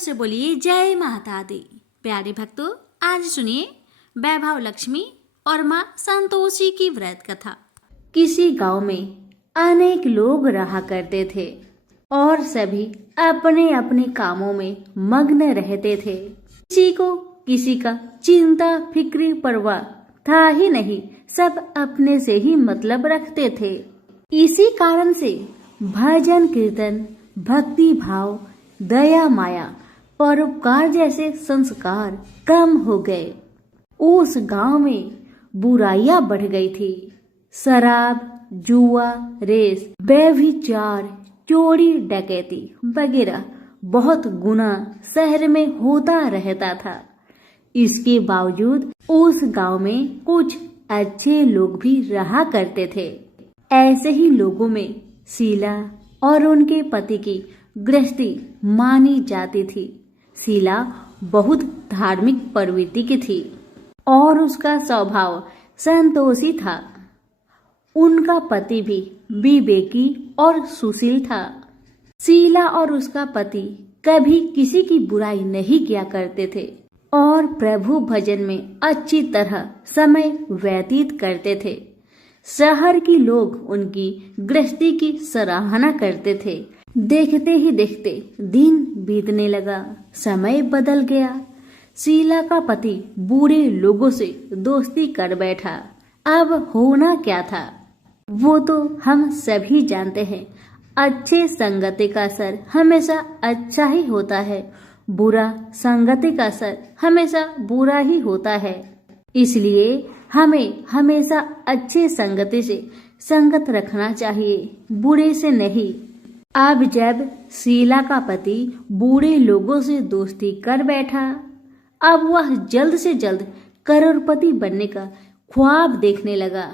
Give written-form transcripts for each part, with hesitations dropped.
से बोलिए जय माता दी। प्यारे भक्तों, आज सुनिए वैभव लक्ष्मी और माँ संतोषी की व्रत कथा। किसी गांव में अनेक लोग रहा करते थे और सभी अपने अपने कामों में मग्न रहते थे। किसी को किसी का चिंता फिक्री परवाह था ही नहीं, सब अपने से ही मतलब रखते थे। इसी कारण से भजन कीर्तन, भक्ति भाव, दया माया, परोपकार जैसे संस्कार कम हो गए। उस गांव में बुराइयां बढ़ गई थी। शराब, जुआ, रेस, व्यभिचार, चोरी डकैती वगैरह बहुत गुना शहर में होता रहता था। इसके बावजूद उस गांव में कुछ अच्छे लोग भी रहा करते थे। ऐसे ही लोगों में शीला और उनके पति की गृहस्थी मानी जाती थी। शीला बहुत धार्मिक प्रवृत्ति की थी और उसका स्वभाव संतोषी था। उनका पति भी विवेकी और सुशील था। शीला और उसका पति कभी किसी की बुराई नहीं किया करते थे और प्रभु भजन में अच्छी तरह समय व्यतीत करते थे। शहर के लोग उनकी गृहस्थी की सराहना करते थे। देखते ही देखते दिन बीतने लगा, समय बदल गया। शीला का पति बुरे लोगों से दोस्ती कर बैठा। अब होना क्या था वो तो हम सभी जानते हैं। अच्छे संगति का असर हमेशा अच्छा ही होता है, बुरा संगति का असर हमेशा बुरा ही होता है। इसलिए हमें हमेशा अच्छे संगति से संगत रखना चाहिए, बुरे से नहीं। अब जब शीला का पति बूढ़े लोगों से दोस्ती कर बैठा, अब वह जल्द से जल्द करोड़पति बनने का ख्वाब देखने लगा।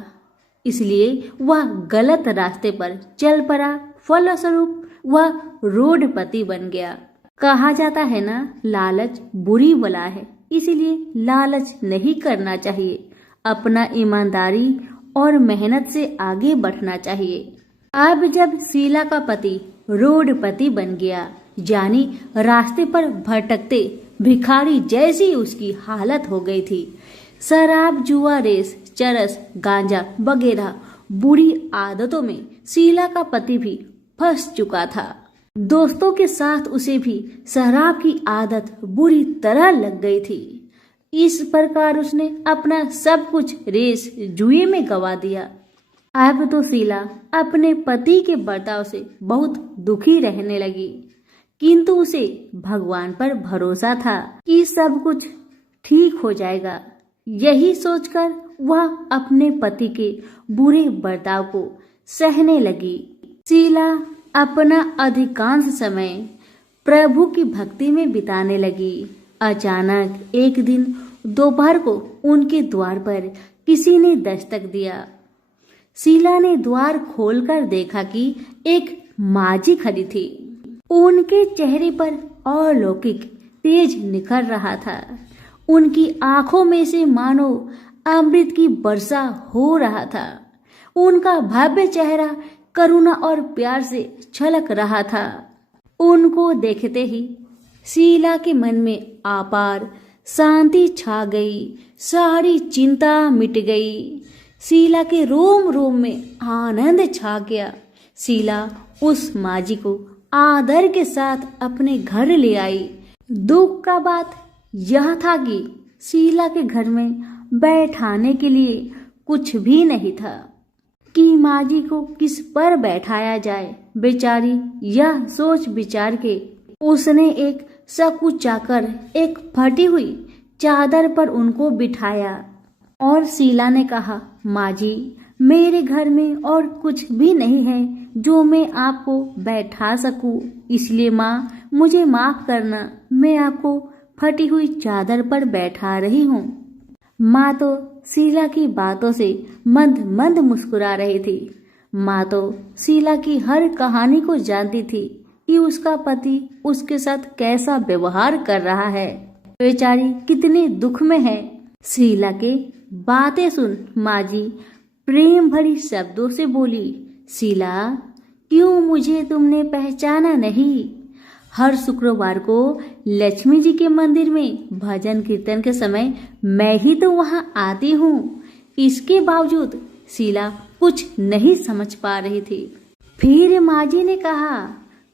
इसलिए वह गलत रास्ते पर चल पड़ा। फलस्वरूप वह रोडपति बन गया। कहा जाता है ना, लालच बुरी बला है, इसलिए लालच नहीं करना चाहिए। अपना ईमानदारी और मेहनत से आगे बढ़ना चाहिए। अब जब शीला का पति रोडपति बन गया, यानी रास्ते पर भटकते भिखारी जैसी उसकी हालत हो गई थी। शराब, जुआ, रेस, चरस, गांजा वगैरह बुरी आदतों में शीला का पति भी फंस चुका था। दोस्तों के साथ उसे भी शराब की आदत बुरी तरह लग गई थी। इस प्रकार उसने अपना सब कुछ रेस जुए में गवा दिया। अब तो शीला अपने पति के बर्ताव से बहुत दुखी रहने लगी, किंतु उसे भगवान पर भरोसा था कि सब कुछ ठीक हो जाएगा। यही सोचकर वह अपने पति के बुरे बर्ताव को सहने लगी। शीला अपना अधिकांश समय प्रभु की भक्ति में बिताने लगी। अचानक एक दिन दोपहर को उनके द्वार पर किसी ने दस्तक दिया। शीला ने द्वार खोलकर देखा कि एक माजी खड़ी थी। उनके चेहरे पर अलौकिक तेज निखर रहा था। उनकी आंखों में से मानो अमृत की वर्षा हो रहा था। उनका भव्य चेहरा करुणा और प्यार से छलक रहा था। उनको देखते ही शीला के मन में अपार शांति छा गई। सारी चिंता मिट गई। शीला के रोम रोम में आनंद छा गया। शीला उस माजी को आदर के साथ अपने घर ले आई। दुख का बात यह था कि शीला के घर में बैठाने के लिए कुछ भी नहीं था कि माजी को किस पर बैठाया जाए। बेचारी यह सोच विचार के उसने एक सकुचाकर एक फटी हुई चादर पर उनको बिठाया और शीला ने कहा, माजी, मेरे घर में और कुछ भी नहीं है जो मैं आपको बैठा सकूं, इसलिए माँ मुझे माफ करना, मैं आपको फटी हुई चादर पर बैठा रही हूँ। माँ तो शीला की बातों से मंद मंद मुस्कुरा रही थी। माँ तो शीला की हर कहानी को जानती थी कि उसका पति उसके साथ कैसा व्यवहार कर रहा है। बेचारी कितने दुख में है। शीला के बातें सुन माजी प्रेम भरी शब्दों से बोली, शीला, क्यों मुझे तुमने पहचाना नहीं? हर शुक्रवार को लक्ष्मी जी के मंदिर में भजन कीर्तन के समय मैं ही तो वहां आती हूँ। इसके बावजूद शीला कुछ नहीं समझ पा रही थी। फिर माँ जी ने कहा,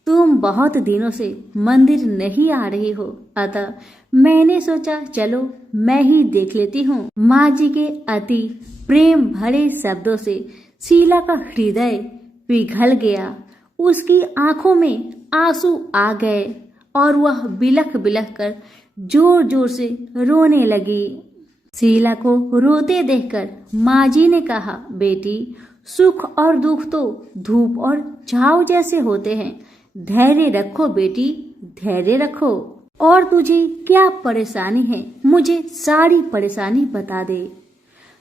तुम बहुत दिनों से मंदिर नहीं आ रही हो, अतः मैंने सोचा चलो मैं ही देख लेती हूँ। माँ जी के अति प्रेम भरे शब्दों से शीला का हृदय पिघल गया। उसकी आंखों में आंसू आ गए और वह बिलख बिलख कर जोर जोर से रोने लगी। शीला को रोते देखकर माँ जी ने कहा, बेटी, सुख और दुख तो धूप और छाव जैसे होते हैं। धैर्य रखो बेटी, धैर्य रखो। और तुझे क्या परेशानी है, मुझे सारी परेशानी बता दे।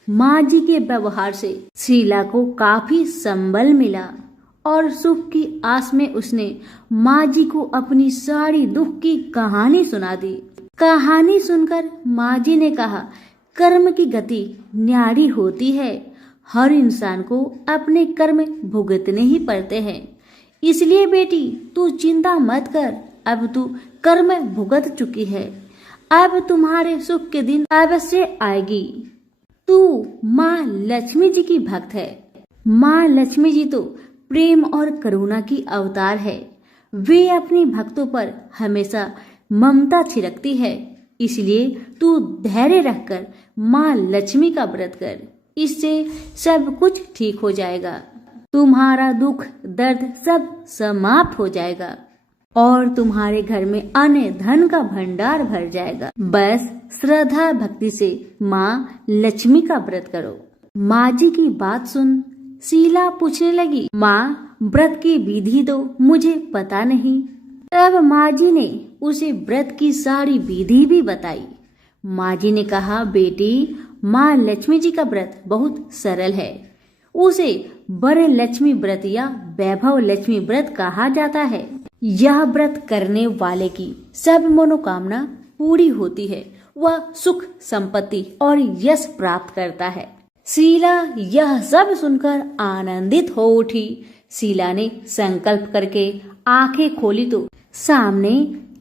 माँ जी के व्यवहार से शीला को काफी संबल मिला और सुख की आस में उसने माँ जी को अपनी सारी दुख की कहानी सुना दी। कहानी सुनकर माँ जी ने कहा, कर्म की गति न्यारी होती है। हर इंसान को अपने कर्म भुगतने ही पड़ते हैं। इसलिए बेटी, तू चिंता मत कर, अब तू कर्म भुगत चुकी है। अब तुम्हारे सुख के दिन अवश्य आएगी। तू माँ लक्ष्मी जी की भक्त है। माँ लक्ष्मी जी तो प्रेम और करुणा की अवतार है। वे अपनी भक्तों पर हमेशा ममता छिड़कती है। इसलिए तू धैर्य रखकर माँ लक्ष्मी का व्रत कर, इससे सब कुछ ठीक हो जाएगा। तुम्हारा दुख दर्द सब समाप्त हो जाएगा और तुम्हारे घर में अन्न धन का भंडार भर जाएगा। बस श्रद्धा भक्ति से माँ लक्ष्मी का व्रत करो। माँ जी की बात सुन शीला पूछने लगी, माँ, व्रत की विधि दो, मुझे पता नहीं। तब माँ जी ने उसे व्रत की सारी विधि भी बताई। माँ जी ने कहा, बेटी, माँ लक्ष्मी जी का व्रत बहुत सरल है। उसे बड़े लक्ष्मी व्रत या वैभव लक्ष्मी व्रत कहा जाता है। यह व्रत करने वाले की सब मनोकामना पूरी होती है। वह सुख संपत्ति और यश प्राप्त करता है। शीला यह सब सुनकर आनंदित हो उठी। शीला ने संकल्प करके आंखें खोली तो सामने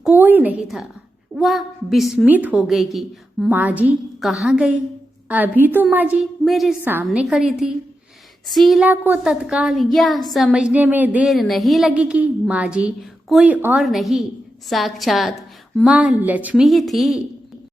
कोई नहीं था। वह विस्मित हो गई कि माँ जी कहाँ गई। अभी तो माँ जी मेरे सामने खड़ी थी। शीला को तत्काल यह समझने में देर नहीं लगी कि माँ जी कोई और नहीं, साक्षात माँ लक्ष्मी ही थी।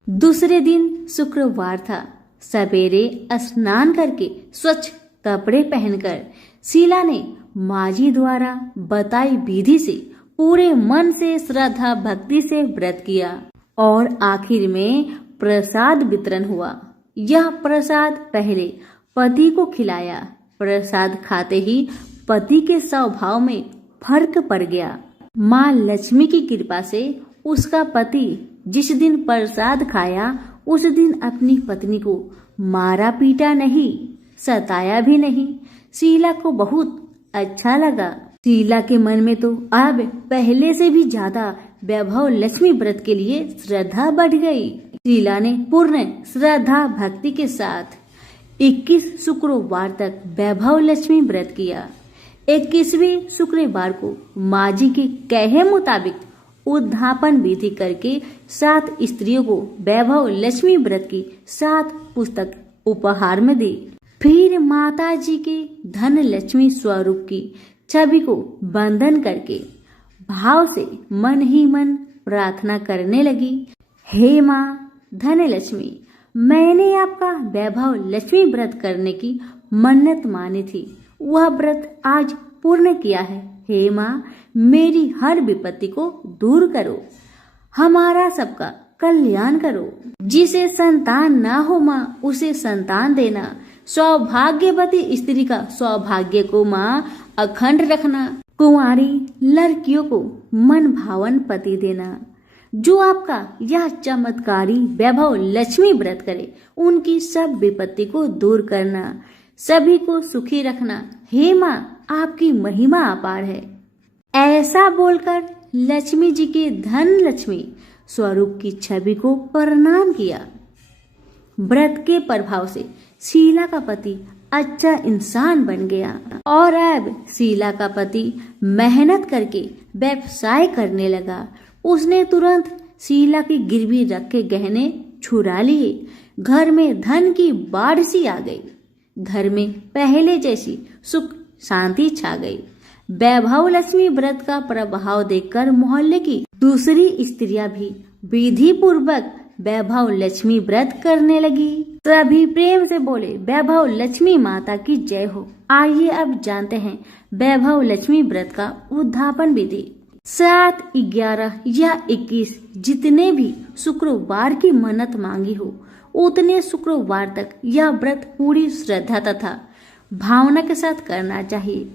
दूसरे दिन शुक्रवार था। सवेरे स्नान करके स्वच्छ कपड़े पहनकर शीला ने माँ जी द्वारा बताई विधि से पूरे मन से श्रद्धा भक्ति से व्रत किया और आखिर में प्रसाद वितरण हुआ। यह प्रसाद पहले पति को खिलाया। प्रसाद खाते ही पति के स्वभाव में फर्क पड़ गया। माँ लक्ष्मी की कृपा से उसका पति जिस दिन प्रसाद खाया उस दिन अपनी पत्नी को मारा पीटा नहीं, सताया भी नहीं। शीला को बहुत अच्छा लगा। शीला के मन में तो अब पहले से भी ज्यादा वैभव लक्ष्मी व्रत के लिए श्रद्धा बढ़ गई। शीला ने पूर्ण श्रद्धा भक्ति के साथ 21 शुक्रवार तक वैभव लक्ष्मी व्रत किया। 21वें शुक्रवार को माँ जी के कहे मुताबिक उद्धापन विधि करके 7 स्त्रियों को वैभव लक्ष्मी व्रत की 7 पुस्तक उपहार में दी। फिर माता जी के धन लक्ष्मी स्वरूप की छवि को बंधन करके भाव से मन ही मन प्रार्थना करने लगी, हे माँ धन लक्ष्मी, मैंने आपका वैभव लक्ष्मी व्रत करने की मन्नत मानी थी। वह व्रत आज पूर्ण किया है। हे माँ, मेरी हर विपत्ति को दूर करो, हमारा सबका कल्याण करो। जिसे संतान ना हो माँ, उसे संतान देना। सौभाग्यवती स्त्री का सौभाग्य को माँ अखंड रखना। कुंवारी लड़कियों को मन भावन पति देना। जो आपका यह चमत्कारी वैभव लक्ष्मी व्रत करे, उनकी सब विपत्ति को दूर करना, सभी को सुखी रखना। हे माँ, आपकी महिमा अपार है। ऐसा बोलकर लक्ष्मी जी के धन लक्ष्मी स्वरूप की छवि को प्रणाम किया। व्रत के प्रभाव से शीला का पति अच्छा इंसान बन गया और अब शीला का पति मेहनत करके व्यवसाय करने लगा। उसने तुरंत शीला की गिरवी रख के गहने छुरा लिए। घर में धन की बाढ़ सी आ गई। घर में पहले जैसी सुख शांति छा गई। वैभव लक्ष्मी व्रत का प्रभाव देखकर मोहल्ले की दूसरी स्त्रियां भी विधि पूर्वक वैभव लक्ष्मी व्रत करने लगी। सभी प्रेम से बोले, वैभव लक्ष्मी माता की जय हो। आइए अब जानते हैं वैभव लक्ष्मी व्रत का उद्यापन विधि। 7, 11 या 21 जितने भी शुक्रवार की मन्नत मांगी हो उतने शुक्रवार तक यह व्रत पूरी श्रद्धा तथा भावना के साथ करना चाहिए।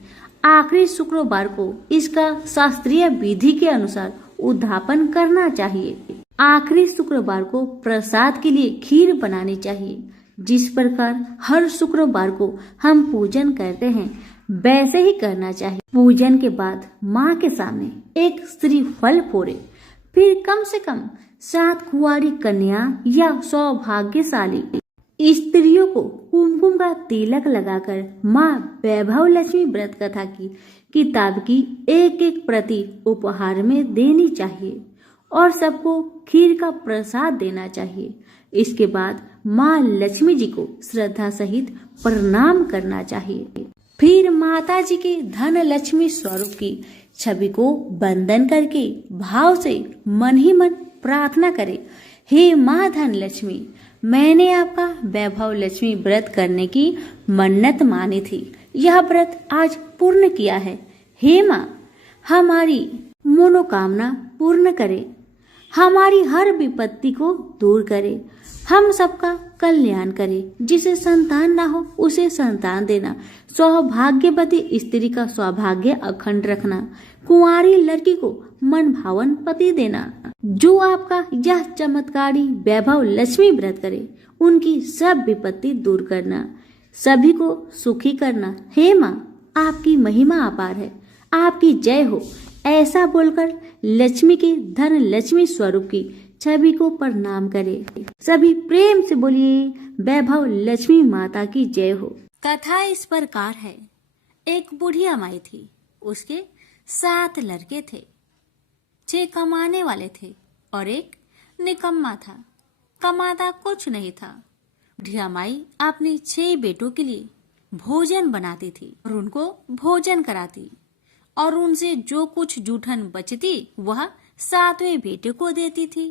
आखिरी शुक्रवार को इसका शास्त्रीय विधि के अनुसार उद्यापन करना चाहिए। आखिरी शुक्रवार को प्रसाद के लिए खीर बनानी चाहिए। जिस प्रकार हर शुक्रवार को हम पूजन करते हैं वैसे ही करना चाहिए। पूजन के बाद माँ के सामने एक श्रीफल फोड़े, फिर कम से कम 7 कुंवारी कन्या या सौभाग्यशाली स्त्रियों को कुमकुम का तिलक लगाकर माँ वैभव लक्ष्मी व्रत कथा की किताब की एक प्रति उपहार में देनी चाहिए और सबको खीर का प्रसाद देना चाहिए। इसके बाद माँ लक्ष्मी जी को श्रद्धा सहित प्रणाम करना चाहिए। फिर माता जी के धन लक्ष्मी स्वरूप की छवि को वंदन करके भाव से मन ही मन प्रार्थना करें, हे माँ धन लक्ष्मी, मैंने आपका वैभव लक्ष्मी व्रत करने की मन्नत मानी थी। यह व्रत आज पूर्ण किया है। हे माँ, हमारी मनोकामना पूर्ण करे, हमारी हर विपत्ति को दूर करे, हम सबका कल्याण करे। जिसे संतान ना हो उसे संतान देना, सौभाग्यवती स्त्री का सौभाग्य अखंड रखना, कुंवारी लड़की को मन भावन पति देना। जो आपका यह चमत्कारी वैभव लक्ष्मी व्रत करे उनकी सब विपत्ति दूर करना, सभी को सुखी करना। हे माँ, आपकी महिमा अपार है, आपकी जय हो। ऐसा बोलकर लक्ष्मी के धन लक्ष्मी स्वरूप की छवि को प्रणाम करे। सभी प्रेम से बोलिए, वैभव लक्ष्मी माता की जय हो। कथा इस प्रकार है। एक बुढ़िया माई थी, उसके 7 लड़के थे। 6 कमाने वाले थे और एक निकम्मा था, कमाता कुछ नहीं था। बुढ़िया माई अपनी 6 बेटों के लिए भोजन बनाती थी और उनको भोजन कराती और उनसे जो कुछ जूठन बचती वह 7वें बेटे को देती थी।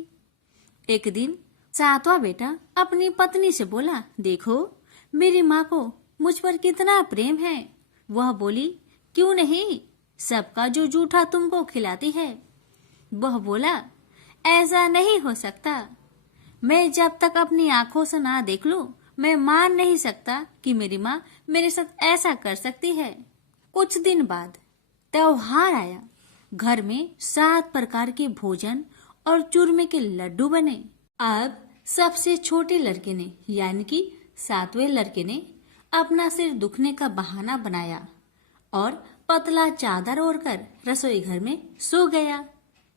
एक दिन 7वां बेटा अपनी पत्नी से बोला, देखो मेरी माँ को मुझ पर कितना प्रेम है। वह बोली, क्यों नहीं, सबका जो जूठा तुमको खिलाती है। वह बोला, ऐसा नहीं हो सकता, मैं जब तक अपनी आंखों से ना देख लूं मैं मान नहीं सकता कि मेरी माँ मेरे साथ ऐसा कर सकती है। कुछ दिन बाद त्योहार आया। घर में 7 प्रकार के भोजन और चूरमे के लड्डू बने। अब सबसे छोटे लड़के ने यानी कि 7वें लड़के ने अपना सिर दुखने का बहाना बनाया और पतला चादर ओढ़कर रसोई घर में सो गया,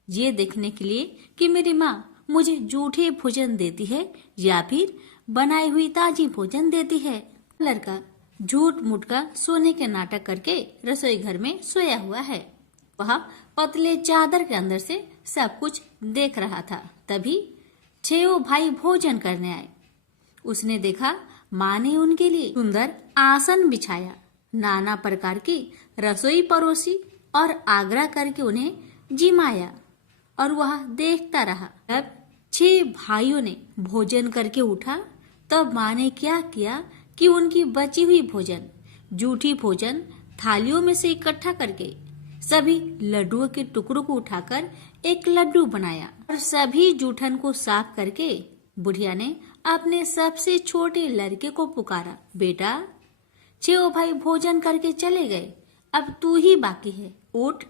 ये देखने के लिए कि मेरी माँ मुझे जूठे भोजन देती है या फिर बनाई हुई ताजी भोजन देती है। लड़का झूठ मूठ का सोने के नाटक करके रसोई घर में सोया हुआ है। वह पतले चादर के अंदर से सब कुछ देख रहा था। तभी 6 भाई भोजन करने आए। उसने देखा माँ ने उनके लिए सुंदर आसन बिछाया, नाना प्रकार की रसोई परोसी और आग्रह करके उन्हें जिमाया और वह देखता रहा। तब 6 भाइयों ने भोजन करके उठा। तब माँ ने क्या किया कि उनकी बची हुई भोजन, जूठी भोजन थालियों में से इकट्ठा करके सभी लड्डुओं के टुकड़ों को उठाकर एक लड्डू बनाया और सभी जूठन को साफ करके बुढ़िया ने अपने सबसे छोटे लड़के को पुकारा, बेटा 6 भाई भोजन करके चले गए, अब तू ही बाकी है, उठ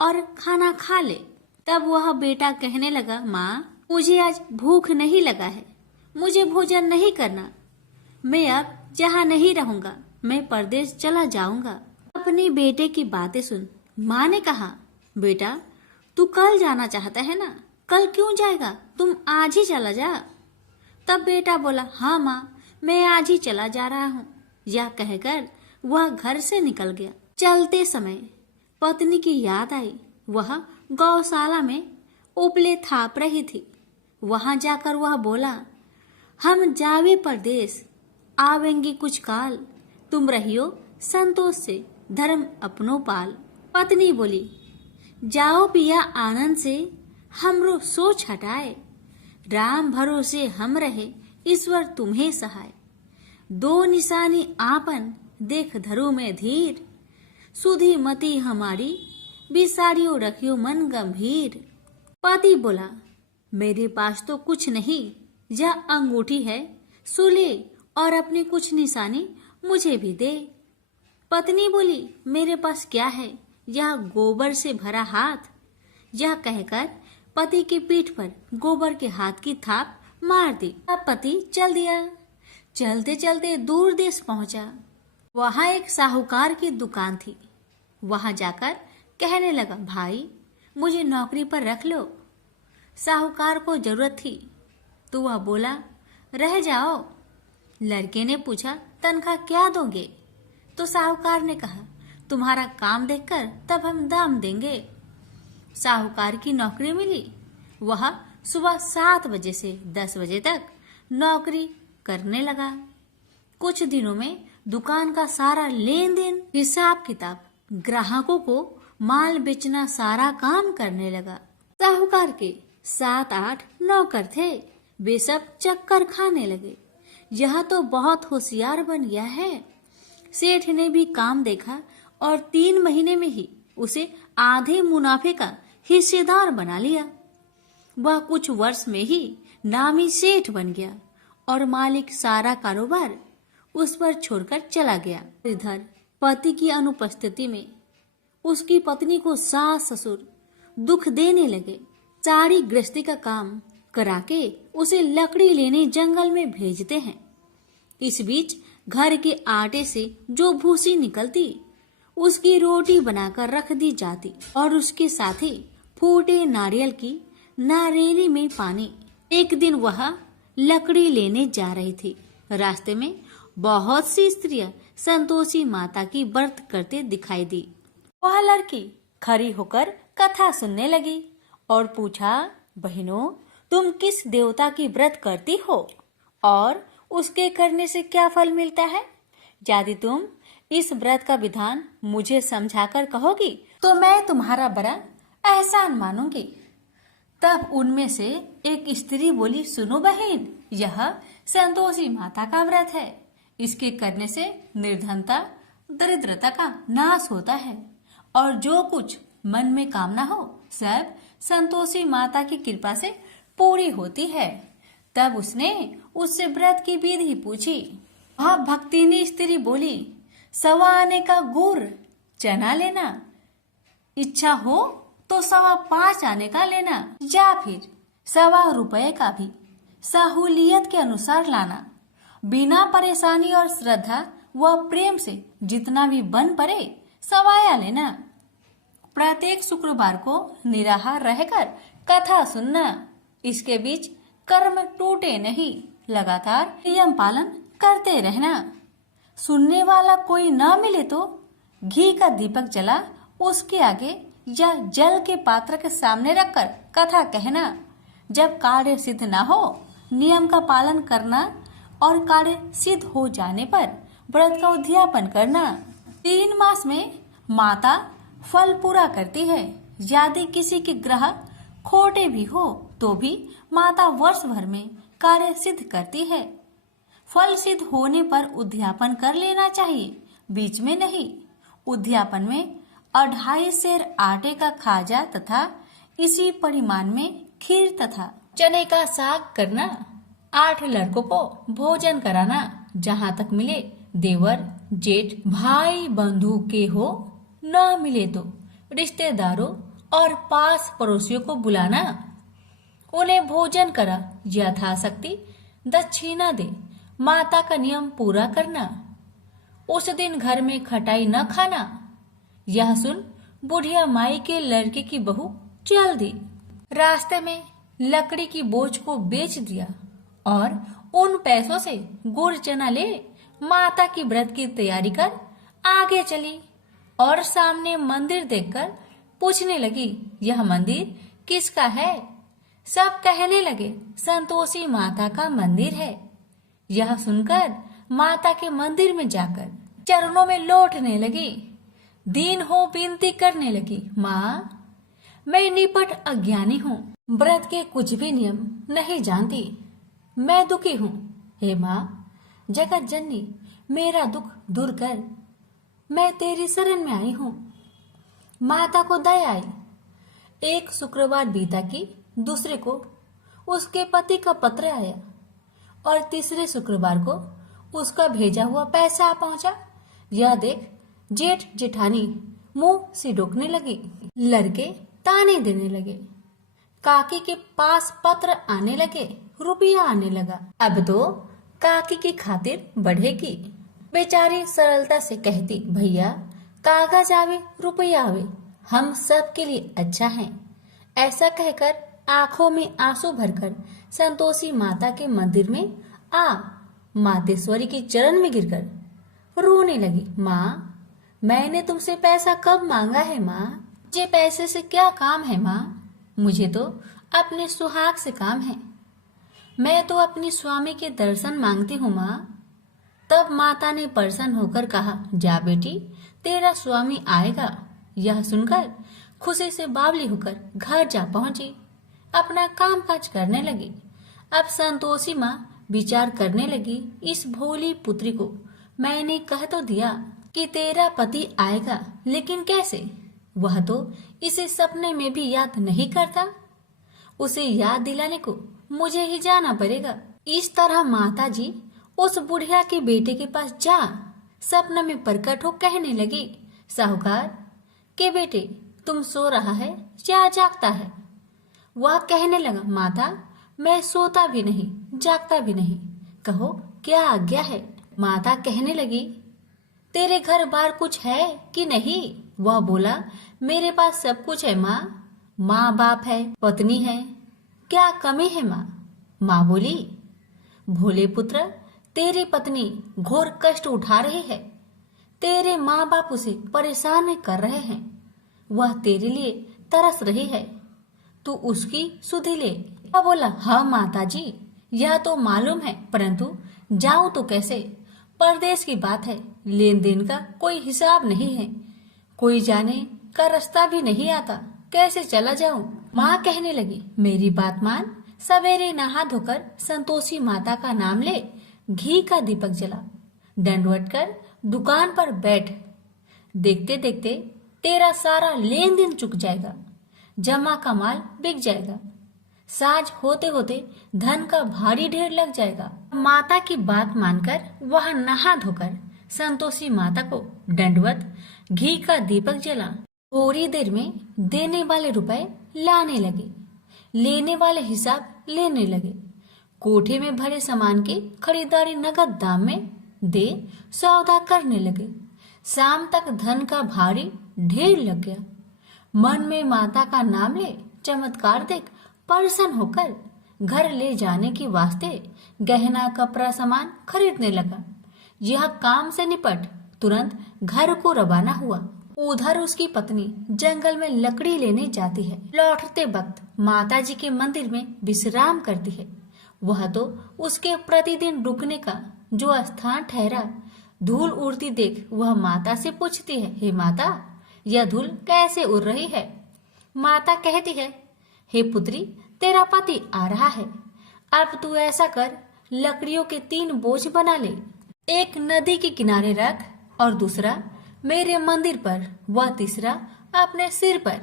और खाना खा ले। तब वह बेटा कहने लगा, माँ मुझे आज भूख नहीं लगा है, मुझे भोजन नहीं करना, मैं अब जहाँ नहीं रहूंगा, मैं परदेश चला जाऊंगा। अपने बेटे की बातें सुन माँ ने कहा, बेटा तू कल जाना चाहता है ना, कल क्यों जाएगा, तुम आज ही चला जा। तब बेटा बोला, हाँ माँ मैं आज ही चला जा रहा हूँ। यह कहकर वह घर से निकल गया। चलते समय पत्नी की याद आई। वह गौशाला में उपले थाप रही थी। वहां जाकर वह बोला, हम जावे परदेश, आवेंगे कुछ काल, तुम रहियो संतोष से, धर्म अपनो पाल। पत्नी बोली, जाओ पिया आनंद से, हमरो सोच हटाए, राम भरोसे हम रहे, ईश्वर तुम्हें सहाय। दो निशानी आपन, देख धरो में धीर, सुधी मती हमारी, बिसारियो रखियो मन गंभीर। पति बोला, मेरे पास तो कुछ नहीं, यह अंगूठी है, सुले और अपनी कुछ निशानी मुझे भी दे। पत्नी बोली, मेरे पास क्या है, यह गोबर से भरा हाथ। यह कहकर पति की पीठ पर गोबर के हाथ की थाप मार दी। अब पति चल दिया। चलते चलते दूर देश पहुंचा। वहां एक साहूकार की दुकान थी। वहां जाकर कहने लगा, भाई मुझे नौकरी पर रख लो। साहूकार को जरूरत थी तो वह बोला, रह जाओ। लड़के ने पूछा, तनख्वाह क्या दोगे? तो साहूकार ने कहा, तुम्हारा काम देखकर तब हम दाम देंगे। साहूकार की नौकरी मिली। वह सुबह 7 बजे से 10 बजे तक नौकरी करने लगा। कुछ दिनों में दुकान का सारा लेन देन, हिसाब किताब, ग्राहकों को माल बेचना, सारा काम करने लगा। साहूकार के 7-8 नौकर थे। वे सब चक्कर खाने लगे। यह तो बहुत होशियार बन गया है। सेठ ने भी काम देखा और 3 महीने में ही उसे आधे मुनाफे का हिस्सेदार बना लिया। वह कुछ वर्ष में ही नामी सेठ बन गया और मालिक सारा कारोबार उस पर छोड़कर चला गया। इधर पति की अनुपस्थिति में उसकी पत्नी को सास ससुर दुख देने लगे। सारी गृहस्थी का काम करा के उसे लकड़ी लेने जंगल में भेजते हैं। इस बीच घर के आटे से जो भूसी निकलती, उसकी रोटी बनाकर रख दी जाती और उसके साथ ही फूटे नारियल की नारेली में पानी। एक दिन वह लकड़ी लेने जा रही थी। रास्ते में बहुत सी स्त्रियां संतोषी माता की व्रत करते दिखाई दी। वह लड़की खड़ी होकर कथा सुनने लगी और पूछा, बहनों तुम किस देवता की व्रत करती हो और उसके करने से क्या फल मिलता है? यदि तुम इस व्रत का विधान मुझे समझाकर कहोगी तो मैं तुम्हारा बड़ा एहसान मानूंगी। तब उनमें से एक स्त्री बोली, सुनो बहन, यह संतोषी माता का व्रत है। इसके करने से निर्धनता, दरिद्रता का नाश होता है और जो कुछ मन में कामना हो सब संतोषी माता की कृपा से पूरी होती है। तब उसने उससे व्रत की विधि पूछी। वह भक्तिनी स्त्री बोली, 1.25 आने का गुड़ चना लेना, इच्छा हो तो 5.25 आने का लेना, या फिर 1.25 रुपए का भी सहूलियत के अनुसार लाना। बिना परेशानी और श्रद्धा व प्रेम से जितना भी बन पड़े सवाया लेना। प्रत्येक शुक्रवार को निराहार रहकर कथा सुनना। इसके बीच कर्म टूटे नहीं, लगातार नियम पालन करते रहना। सुनने वाला कोई न मिले तो घी का दीपक जला उसके आगे या जल के पात्र के सामने रखकर कथा कहना। जब कार्य सिद्ध न हो नियम का पालन करना और कार्य सिद्ध हो जाने पर व्रत का उद्यापन करना। 3 मास में माता फल पूरा करती है। यदि किसी के ग्रह खोटे भी हो तो भी माता वर्ष भर में कार्य सिद्ध करती है। फल सिद्ध होने पर उद्यापन कर लेना चाहिए, बीच में नहीं। उद्यापन में 2.5 सेर आटे का खाजा तथा इसी परिमाण में खीर तथा चने का साग करना। 8 लड़कों को भोजन कराना। जहाँ तक मिले देवर जेठ भाई बंधु के हो, न मिले तो रिश्तेदारों और पास पड़ोसियों को बुलाना। उन्हें भोजन करा, यथाशक्ति दक्षिणा दे। माता का नियम पूरा करना। उस दिन घर में खटाई न खाना। यह सुन बुढ़िया माई के लड़के की बहू चल दी। रास्ते में लकड़ी की बोझ को बेच दिया और उन पैसों से गुड़ चना ले माता की व्रत की तैयारी कर आगे चली और सामने मंदिर देखकर पूछने लगी, यह मंदिर किसका है? सब कहने लगे, संतोषी माता का मंदिर है। यह सुनकर माता के मंदिर में जाकर चरणों में लौटने लगी, दीन हो विनती करने लगी, माँ मैं निपट अज्ञानी हूँ, व्रत के कुछ भी नियम नहीं जानती, मैं दुखी हूँ। हे माँ जगत जननी मेरा दुख दूर कर, मैं तेरी शरण में आई हूँ। माता को दया आई। एक शुक्रवार बीता कि दूसरे को उसके पति का पत्र आया और तीसरे शुक्रवार को उसका भेजा हुआ पैसा आ पहुंचा। यह देख जेठ जेठानी मुंह से डोकने लगी, लड़के ताने देने लगे, काकी के पास पत्र आने लगे, रुपया आने लगा। अब तो काकी की खातिर बढ़ेगी। बेचारी सरलता से कहती, भैया कागज आवे रुपया आवे, हम सब के लिए अच्छा है। ऐसा कहकर आंखों में आंसू भरकर संतोषी माता के मंदिर में आ मातेश्वरी के चरण में गिरकर रोने लगी, माँ मैंने तुमसे पैसा कब मांगा है माँ? मुझे पैसे से क्या काम है माँ? मुझे तो अपने सुहाग से काम है। मैं तो अपनी स्वामी के दर्शन मांगती हूँ माँ। तब माता ने प्रसन्न होकर कहा, जा बेटी तेरा स्वामी आएगा। यह सुनकर खुशी से बावली होकर घर जा पहुंची, अपना काम काज करने लगी। अब संतोषी माँ विचार करने लगी, इस भोली पुत्री को मैंने कह तो दिया कि तेरा पति आएगा, लेकिन कैसे? वह तो इसे सपने में भी याद नहीं करता। उसे याद दिलाने को मुझे ही जाना पड़ेगा। इस तरह माता जी उस बुढ़िया के बेटे के पास जा सपना में प्रकट हो कहने लगी, साहूकार के बेटे तुम सो रहा है या जागता है? वह कहने लगा, माता मैं सोता भी नहीं जागता भी नहीं, कहो क्या आज्ञा है? माता कहने लगी, तेरे घर बार कुछ है कि नहीं? वह बोला, मेरे पास सब कुछ है माँ, माँ बाप है, पत्नी है, क्या कमी है माँ? माँ बोली, भोले पुत्र तेरी पत्नी घोर कष्ट उठा रही है, तेरे माँ बाप उसे परेशान कर रहे हैं, वह तेरे लिए तरस रही है, तू उसकी सुधि ले। वह बोला, हाँ माता जी यह तो मालूम है, परंतु जाऊं तो कैसे? परदेश की बात है, लेन देन का कोई हिसाब नहीं है, कोई जाने का रास्ता भी नहीं आता, कैसे चला जाऊं? माँ कहने लगी, मेरी बात मान, सवेरे नहा धोकर संतोषी माता का नाम ले, घी का दीपक जला, दंडवत कर दुकान पर बैठ, देखते देखते तेरा सारा लेन देन चुक जाएगा, जमा का माल बिक जाएगा, साज होते होते धन का भारी ढेर लग जाएगा। माता की बात मानकर वह नहा धोकर संतोषी माता को दंडवत घी का दीपक जला। थोड़ी देर में देने वाले रुपए लाने लगे, लेने वाले हिसाब लेने लगे, कोठे में भरे सामान की खरीदारी नगद दाम में दे सौदा करने लगे। शाम तक धन का भारी ढेर लग गया। मन में माता का नाम ले चमत्कार देख प्रसन्न होकर घर ले जाने के वास्ते गहना कपड़ा सामान खरीदने लगा। यह काम से निपट तुरंत घर को रवाना हुआ। उधर उसकी पत्नी जंगल में लकड़ी लेने जाती है। लौटते वक्त माता जी के मंदिर में विश्राम करती है। वह तो उसके प्रतिदिन रुकने का जो स्थान ठहरा। धूल उड़ती देख वह माता से पूछती है, हे माता यह धूल कैसे उड़ रही है? माता कहती है, हे पुत्री तेरा पति आ रहा है, अब तू ऐसा कर लकड़ियों के 3 बोझ बना ले, एक नदी के किनारे रख और दूसरा मेरे मंदिर पर व तीसरा अपने सिर पर।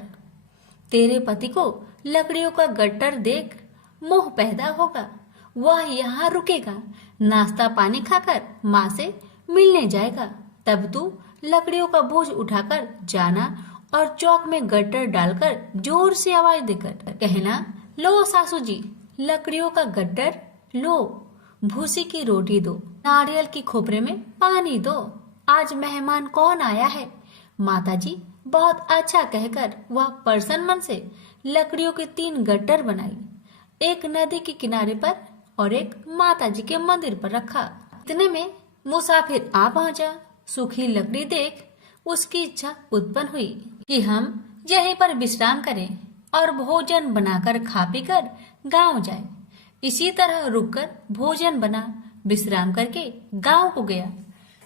तेरे पति को लकड़ियों का गट्टर देख मोह पैदा होगा, वह यहाँ रुकेगा, नाश्ता पानी खाकर माँ से मिलने जाएगा। तब तू लकड़ियों का बोझ उठाकर जाना और चौक में गट्टर डालकर जोर से आवाज देकर कहना, लो सासू जी लकड़ियों का गट्टर लो, भूसी की रोटी दो, नारियल की खोपरे में पानी दो, आज मेहमान कौन आया है? माता जी बहुत अच्छा कहकर वह प्रसन्न मन से लकड़ियों के 3 गट्टर बनाई, एक नदी के किनारे पर और एक माता जी के मंदिर पर रखा। इतने में मुसाफिर आ पहुंचा। सूखी लकड़ी देख उसकी इच्छा उत्पन्न हुई कि हम यहीं पर विश्राम करें और भोजन बनाकर खा पीकर गांव जाए। इसी तरह रुककर भोजन बना, विश्राम करके गांव को गया।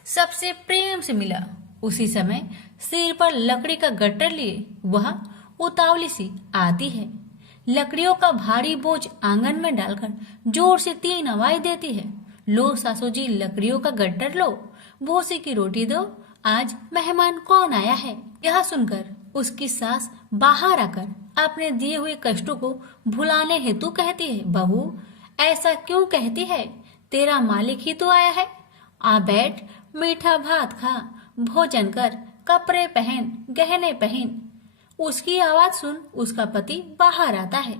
सबसे प्रेम से मिला। उसी समय सिर पर लकड़ी का गट्टर लिए वह उतावली सी आती है। लकड़ियों का भारी बोझ आंगन में डालकर जोर से 3 आवाज देती है। लो सासू जी, लकड़ियों का गट्टर लो, भूसी की रोटी दो, आज मेहमान कौन आया है। यह सुनकर उसकी सास बाहर आकर अपने दिए हुए कष्टों को भुलाने हेतु कहती है, बहू ऐसा क्यों कहती है, तेरा मालिक ही तो आया है। आ बैठ, मीठा भात खा, भोजन कर, कपड़े पहन, गहने पहन। उसकी आवाज सुन उसका पति बाहर आता है।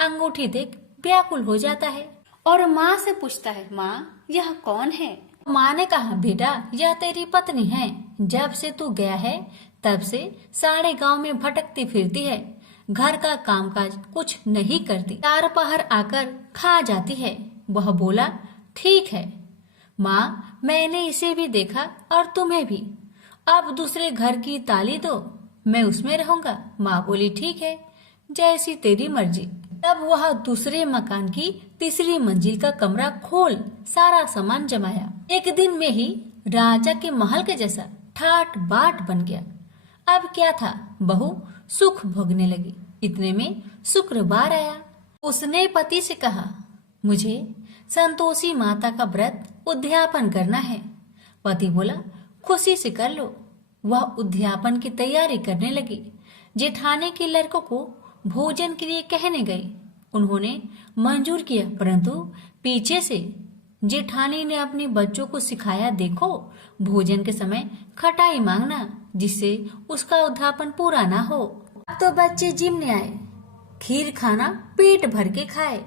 अंगूठी देख व्याकुल हो जाता है और माँ से पूछता है, माँ यह कौन है। माँ ने कहा, बेटा यह तेरी पत्नी है। जब से तू गया है तब से सारे गांव में भटकती फिरती है, घर का कामकाज कुछ नहीं करती, 4 पहर आकर खा जाती है। वह बोला, ठीक है माँ, मैंने इसे भी देखा और तुम्हें भी। अब दूसरे घर की ताली दो, मैं उसमें रहूंगा। माँ बोली, ठीक है, जैसी तेरी मर्जी। तब वह दूसरे मकान की तीसरी मंजिल का कमरा खोल सारा सामान जमाया। एक दिन में ही राजा के महल के जैसा ठाट बाट बन गया। अब क्या था, बहू सुख भोगने लगी। इतने में शुक्रवार आया। उसने पति से कहा, मुझे संतोषी माता का व्रत उद्यापन करना है। पति बोला, खुशी से कर लो। वह उद्यापन की तैयारी करने लगी। जेठानी के लड़कों को भोजन के लिए कहने गई। उन्होंने मंजूर किया, परंतु पीछे से जेठानी ने अपने बच्चों को सिखाया, देखो भोजन के समय खटाई मांगना, जिससे उसका उद्यापन पूरा ना हो। अब तो बच्चे जिमने आए, खीर खाना पेट भर के खाए,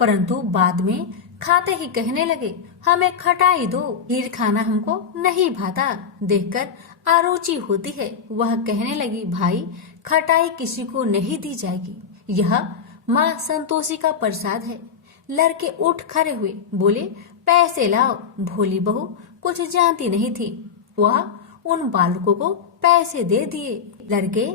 परंतु बाद में खाते ही कहने लगे, हमें खटाई दो, खीर खाना हमको नहीं भाता, देखकर आरुचि होती है। वह कहने लगी, भाई खटाई किसी को नहीं दी जाएगी, यह माँ संतोषी का प्रसाद है। लड़के उठ खड़े हुए, बोले, पैसे लाओ। भोली बहू कुछ जानती नहीं थी, वह उन बालकों को पैसे दे दिए। लड़के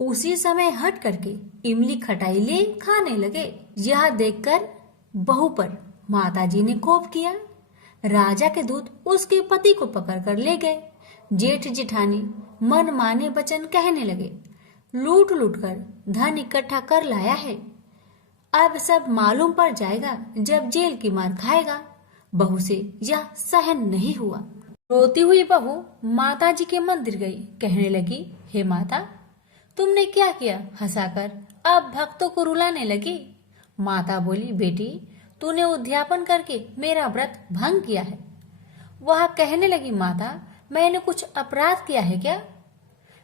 उसी समय हट करके इमली खटाई ले खाने लगे। यह देखकर बहू पर माताजी ने कोप किया। राजा के दूत उसके पति को पकड़कर ले गए। जेठ जेठानी मन माने वचन कहने लगे, लूट लूट कर धन इकट्ठा कर लाया है, अब सब मालूम पड़ जाएगा जब जेल की मार खाएगा। बहू से यह सहन नहीं हुआ। रोती हुई बहू माताजी के मंदिर गई। कहने लगी, हे माता, तुमने क्या किया, हंसाकर अब भक्तों को रुलाने लगी। माता बोली, बेटी तूने उद्यापन करके मेरा व्रत भंग किया है। वह कहने लगी, माता मैंने कुछ अपराध किया है क्या?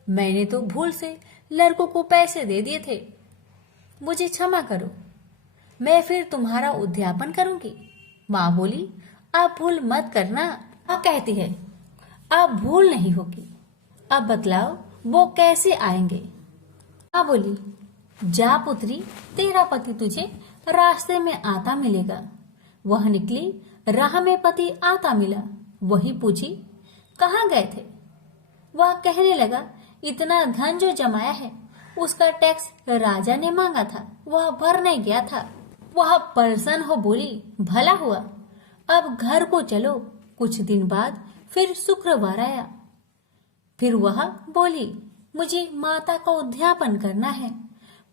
मैंने तो भूल से लड़कों को पैसे दे दिए थे, मुझे क्षमा करो, मैं फिर तुम्हारा उद्यापन करूंगी। माँ बोली, अब भूल मत करना। माँ कहती है, अब भूल नहीं होगी, अब बतलाओ वो कैसे आएंगे। माँ बोली, जा पुत्री, तेरा पति तुझे रास्ते में आता मिलेगा। वह निकली, राह में पति आता मिला। वही पूछी, कहाँ गए थे? वह कहने लगा, इतना धन जो जमाया है उसका टैक्स राजा ने मांगा था, वह भरने गया था। वह परेशान हो बोली, भला हुआ, अब घर को चलो। कुछ दिन बाद फिर शुक्रवार आया। फिर वह बोली, मुझे माता का उद्यापन करना है।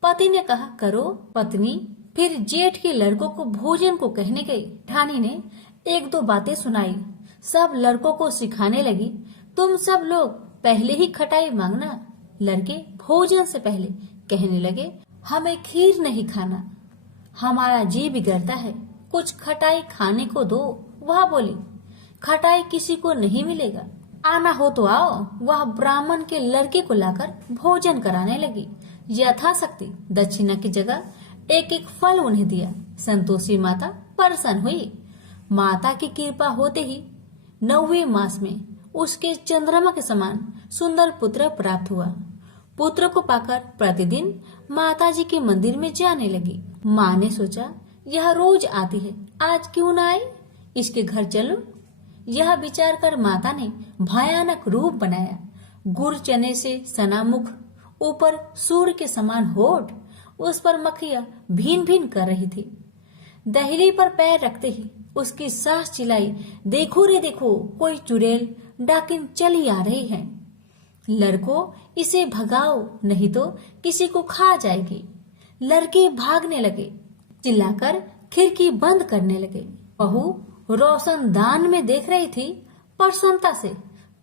पति ने कहा, करो। पत्नी फिर जेठ के लड़कों को भोजन को कहने गई। ठानी ने 1-2 बातें सुनाई। सब लड़कों को सिखाने लगी, तुम सब लोग पहले ही खटाई मांगना। लड़के भोजन से पहले कहने लगे, हमें खीर नहीं खाना, हमारा जी बिगड़ता है, कुछ खटाई खाने को दो। वह बोली, खटाई किसी को नहीं मिलेगा, आना हो तो आओ। वह ब्राह्मण के लड़के को लाकर भोजन कराने लगी। यथाशक्ति दक्षिणा की जगह 1-1 फल उन्हें दिया। संतोषी माता प्रसन्न हुई। माता की कृपा होते ही 9वें मास में उसके चंद्रमा के समान सुंदर पुत्र प्राप्त हुआ। पुत्र को पाकर प्रतिदिन माताजी के मंदिर में जाने लगी। माँ ने सोचा, यह रोज आती है, आज क्यों न आए, इसके घर चलो। यह विचार कर माता ने भयानक रूप बनाया। गुड़ चने से सना मुख, ऊपर सूर्य के समान होठ, उस पर मक्खियां भीन भीन कर रही थी। दहली पर पैर रखते ही उसकी सास चिल्लाई, देखो रे देखो, कोई चुड़ैल डाकिन चली आ रही है। लड़कों, इसे भगाओ, नहीं तो किसी को खा जाएगी। लड़के भागने लगे, चिल्लाकर खिड़की बंद करने लगे। बहू रोशनदान में देख रही थी। प्रसन्नता से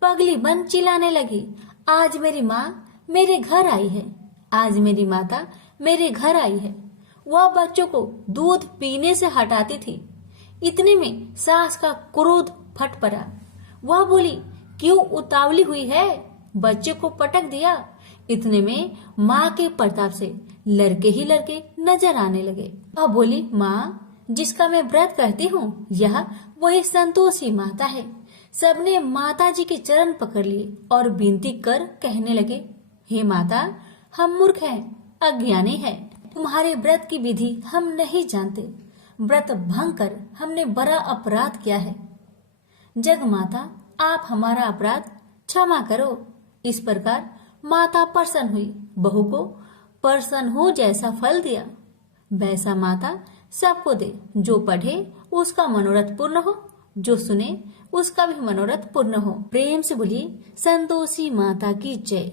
पगली बन चिल्लाने लगी, आज मेरी माँ मेरे घर आई है, आज मेरी माता मेरे घर आई है। वह बच्चों को दूध पीने से हटाती थी। इतने में सास का क्रोध फट पड़ा। वह बोली, क्यों उतावली हुई है? बच्चे को पटक दिया। इतने में माँ के प्रताप से लड़के ही लड़के नजर आने लगे। वह बोली, माँ, जिसका मैं व्रत करती हूँ, यह वही संतोषी माता है। सबने माता जी के चरण पकड़ लिए और विनती कर कहने लगे, हे माता, हम मूर्ख हैं, अज्ञानी हैं। तुम्हारे व्रत की विधि हम नहीं जानते। व्रत भंग कर हमने बड़ा अपराध किया है। जग माता, आप हमारा अपराध क्षमा करो। इस प्रकार माता प्रसन्न हुई। बहू को प्रसन्न हो जैसा फल दिया, वैसा माता सबको दे। जो पढ़े उसका मनोरथ पूर्ण हो, जो सुने उसका भी मनोरथ पूर्ण हो। प्रेम से बोलिए संतोषी माता की जय।